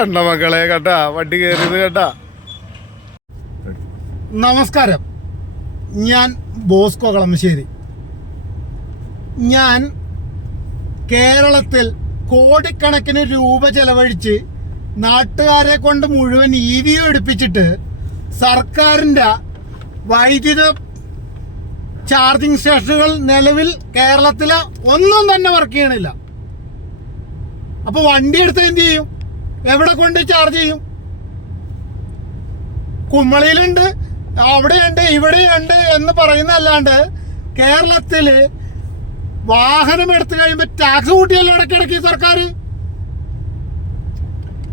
കണ്ട മക്കളെ കേട്ടാ വണ്ടി കയറിയത് കേട്ടാ. നമസ്കാരം, ഞാൻ ബോസ്കോ കളമശ്ശേരി. ഞാൻ കേരളത്തിൽ കോടിക്കണക്കിന് രൂപ ചെലവഴിച്ച് നാട്ടുകാരെ കൊണ്ട് മുഴുവൻ EV എടുപ്പിച്ചിട്ട് സർക്കാരിൻ്റെ വൈദ്യുത ചാർജിങ് സ്റ്റേഷനുകൾ നിലവിൽ കേരളത്തിൽ ഒന്നും തന്നെ വർക്ക് ചെയ്യണില്ല. അപ്പോൾ വണ്ടി എടുത്ത് എന്ത് ചെയ്യും? എവിടെ കൊണ്ട് ചാർജ് ചെയ്യും? കുമ്മളിയിലുണ്ട്, അവിടെയുണ്ട്, ഇവിടെയുണ്ട് എന്ന് പറയുന്നതല്ലാണ്ട് കേരളത്തിൽ വാഹനം എടുത്തു കഴിയുമ്പോൾ ടാക്സ് കൂട്ടിയല്ലോ ഇടയ്ക്കിടയ്ക്ക് സർക്കാർ.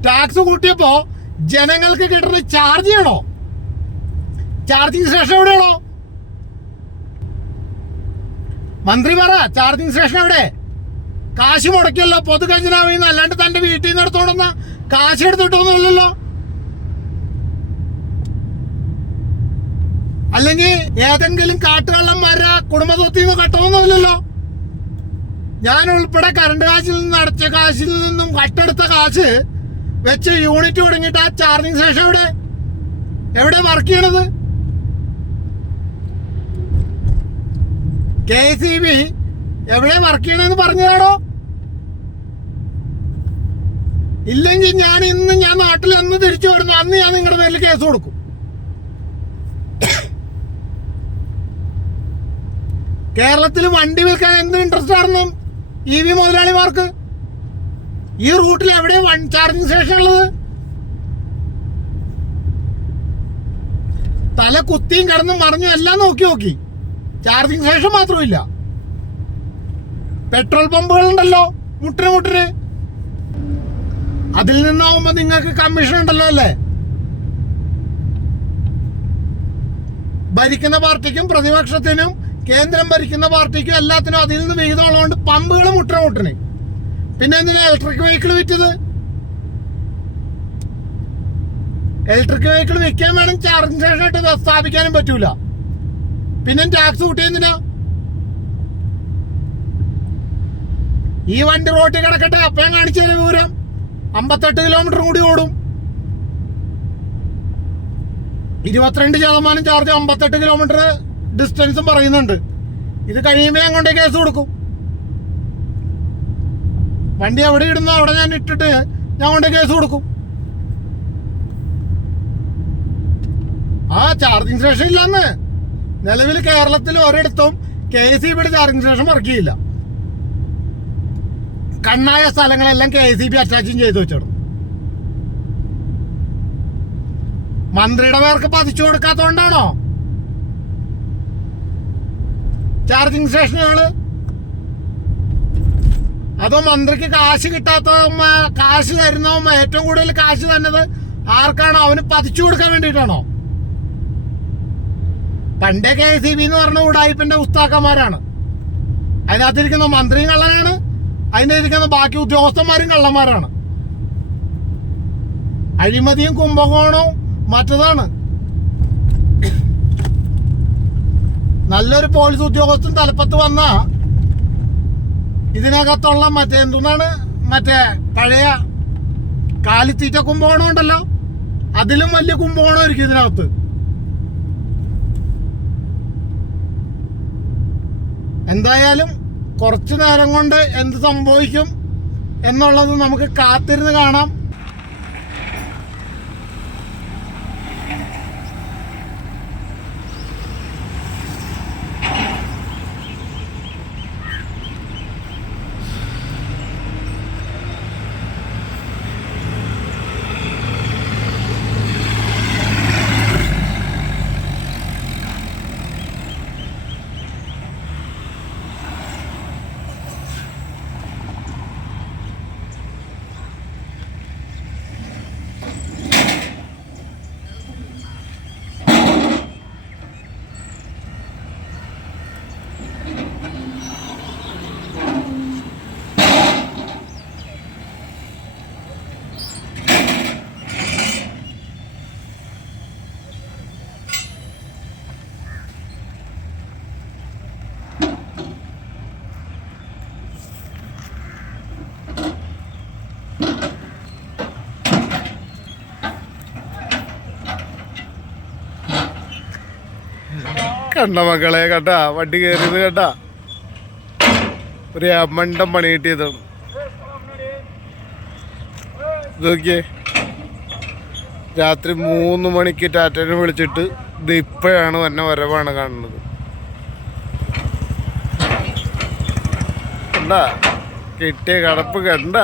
ടാക്സ് കൂട്ടിയപ്പോൾ ജനങ്ങൾക്ക് കിട്ടുന്ന ചാർജ് ചെയ്യണോ? ചാർജിങ് സ്റ്റേഷൻ എവിടെയാണോ? മന്ത്രി പറ, ചാർജിങ് സ്റ്റേഷൻ എവിടെ? കാശ് മുടക്കിയല്ലോ പൊതു ഖജനാവിൽ നിന്ന്, അല്ലാണ്ട് തന്റെ വീട്ടിൽ നിന്ന് എടുത്തോടുന്ന കാശ് എടുത്തിട്ടൊന്നുമില്ലല്ലോ. അല്ലെങ്കിൽ ഏതെങ്കിലും കാട്ടുകള്ളന്മാരെ കുടുംബസ്വത്തിൽ നിന്ന് കട്ടൊന്നുമില്ലല്ലോ. ഞാൻ ഉൾപ്പെടെ കറണ്ട് കാശിൽ നിന്ന് അടച്ച കാശിൽ നിന്നും കട്ടെടുത്ത കാശ് വെച്ച് യൂണിറ്റ് തുടങ്ങിയിട്ട് ആ ചാർജിങ് സ്റ്റേഷൻ എവിടെ വർക്ക് ചെയ്യണത്? KCB എവിടെ വർക്ക് ചെയ്യണമെന്ന് പറഞ്ഞതാണോ? ഇല്ലെങ്കിൽ ഞാൻ നാട്ടിൽ എന്ന് തിരിച്ചു വരുന്നു, അന്ന് ഞാൻ നിങ്ങളുടെ പേരിൽ കേസ് കൊടുക്കും. കേരളത്തിൽ വണ്ടി വിൽക്കാൻ എന്ത് ഇൻട്രസ്റ്റ് ആയിരുന്നു EV മുതലാളിമാർക്ക്? ഈ റൂട്ടിൽ എവിടെ ചാർജിങ് സ്റ്റേഷൻ ഉള്ളത്? തല കുത്തിയും കിടന്നും മറിഞ്ഞും എല്ലാം നോക്കി ചാർജിങ് സ്റ്റേഷൻ മാത്രമില്ല. പെട്രോൾ പമ്പുകളുണ്ടല്ലോ മുട്ടിന്. അതിൽ നിന്നാവുമ്പോ നിങ്ങൾക്ക് കമ്മീഷൻ ഉണ്ടല്ലോ അല്ലേ? ഭരിക്കുന്ന പാർട്ടിക്കും പ്രതിപക്ഷത്തിനും കേന്ദ്രം ഭരിക്കുന്ന പാർട്ടിക്കും എല്ലാത്തിനും അതിൽ നിന്ന് വിഹിതം ഉള്ളതുകൊണ്ട് പമ്പുകൾ മുട്ടിന്. പിന്നെ എന്തിനാ ഇലക്ട്രിക് വെഹിക്കിൾ വിറ്റത്? ഇലക്ട്രിക് വെഹിക്കിൾ വിൽക്കാൻ വേണം ചാർജിങ് സ്റ്റേഷൻ ആയിട്ട് സ്ഥാപിക്കാനും പറ്റൂല. പിന്നെ ടാക്സ് കൂട്ടിയെന്തിനാ? ഈ വണ്ടി റോട്ടിൽ കിടക്കട്ടെ, അപ്പം കാണിച്ചു തരാം വിവരം. 58 കിലോമീറ്റർ കൂടി ഓടും. 22% ചാർജ്, 58 കിലോമീറ്റർ ഡിസ്റ്റൻസും പറയുന്നുണ്ട്. ഇത് കഴിയുമ്പോൾ ഞാൻ കൊണ്ടേ കേസ് കൊടുക്കും. വണ്ടി എവിടെ ഇടുന്നോ അവിടെ ഞാൻ ഇട്ടിട്ട് ഞാൻ കൊണ്ടേ കേസ് കൊടുക്കും. ആ ചാർജിങ് സ്റ്റേഷൻ ഇല്ലെന്ന് നിലവിൽ കേരളത്തിൽ ഒരിടത്തും KCB ചാർജിങ് സ്റ്റേഷൻ വർക്ക് ചെയ്യില്ല. കണ്ണായ സ്ഥലങ്ങളെല്ലാം KCB അറ്റാച്ചും ചെയ്തു വെച്ചിടും. മന്ത്രിയുടെ പേർക്ക് പതിച്ചു കൊടുക്കാത്തതുകൊണ്ടാണോ ചാർജിങ് സ്റ്റേഷനുകള്? അതോ മന്ത്രിക്ക് കാശ് കിട്ടാത്തവ, കാശ് തരുന്നവ ഏറ്റവും കൂടുതൽ കാശ് തന്നത് ആർക്കാണോ? അവന് പതിച്ചു കൊടുക്കാൻ വേണ്ടിയിട്ടാണോ? പണ്ടേ KCB എന്ന് പറഞ്ഞ ഉടായിപ്പിന്റെ ഉസ്താക്കന്മാരാണ്. അതിനകത്തിരിക്കുന്ന മന്ത്രിയും കള്ളനാണ്, അതിനിരിക്കുന്ന ബാക്കി ഉദ്യോഗസ്ഥന്മാരും കള്ളന്മാരാണ്. അഴിമതിയും കുംഭകോണവും മറ്റതാണ്. നല്ലൊരു പോലീസ് ഉദ്യോഗസ്ഥൻ തലപ്പത്ത് വന്ന ഇതിനകത്തുള്ള മറ്റേ പഴയ കാലിത്തീറ്റ കുംഭകോണം ഉണ്ടല്ലോ, അതിലും വലിയ കുംഭകോണമായിരിക്കും ഇതിനകത്ത്. എന്തായാലും കുറച്ചു നേരം കൊണ്ട് എന്ത് സംഭവിക്കും എന്നുള്ളത് നമുക്ക് കാത്തിരുന്ന് കാണാം. കണ്ട മക്കളെ കേട്ടാ വണ്ടി കയറിയത് കേട്ടാ. ഒരു അമ്മണ്ടം പണി കിട്ടിയതാണ്. നോക്കിയേ, രാത്രി 3 മണിക്ക് ടാറ്റനെ വിളിച്ചിട്ട് ഇത് ഇപ്പോഴാണ് വന്ന വരവാണ് കാണുന്നത്. കണ്ട കിട്ടിയ കടപ്പ് കണ്ട.